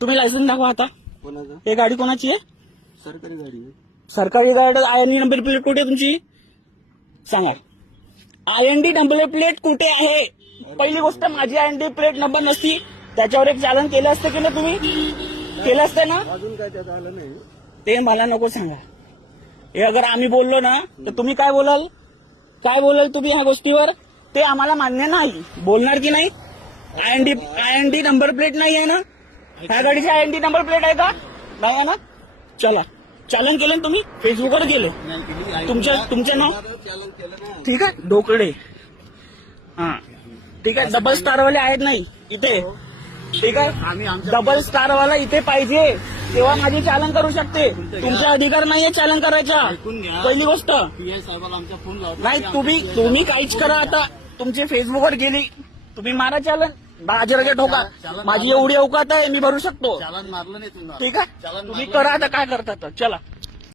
तुम्ही लायसन्स दाखवा आता. कोणाचं? हे गाडी कोणाची आहे? सरकारी गाडी आहे. सरकारी गाडी. IND नंबर प्लेट कुठे आहे तुमची? सांगा. IND नंबर प्लेट कुठे आहे? पहिली गोष्ट, माझी IND प्लेट नंबर नसती त्याच्यावर एक चालन केलं असतं की ना तुम्ही? केलं असतं ना? अजून काय त्यात आलं नाही. ते मला नको सांगा. हे अगर आम्ही बोललो ना तर तुम्ही काय बोलाल? काय बोलाल तुम्ही ह्या गोष्टीवर? ते आम्हाला मान्य नाही. बोलणार की नाही? IND नंबर प्लेट नाही आहे ना? ह्या गाडीची IND नंबर प्लेट आहे का? नाही आहे ना? चला, चालन केलं ना तुम्ही? फेसबुकवर गेले तुमचं नाव? चालन केलं ना. ठीक आहे, ढोकळे. हा ठीक आहे. डबल स्टारवाले आहेत नाही इथे. ठीक आहे, डबल स्टारवाला इथे पाहिजे तेव्हा माझी चालन करू शकते. तुमचा अधिकार नाहीये चालन करायचा. पहिली गोष्ट PI साहेबाला आमच्या फोन लावतो. नाही. तुम्ही काहीच करा. आता तुमची फेसबुकवर गेली, तुम्ही मारा चालन. बाजरगे ठोका. माझी एवढी अवकात आहे, मी भरू शकतो. चालन मारलं नाही तुम्हाला. ठीक आहे, तुम्ही करा आता काय करता तर. चला.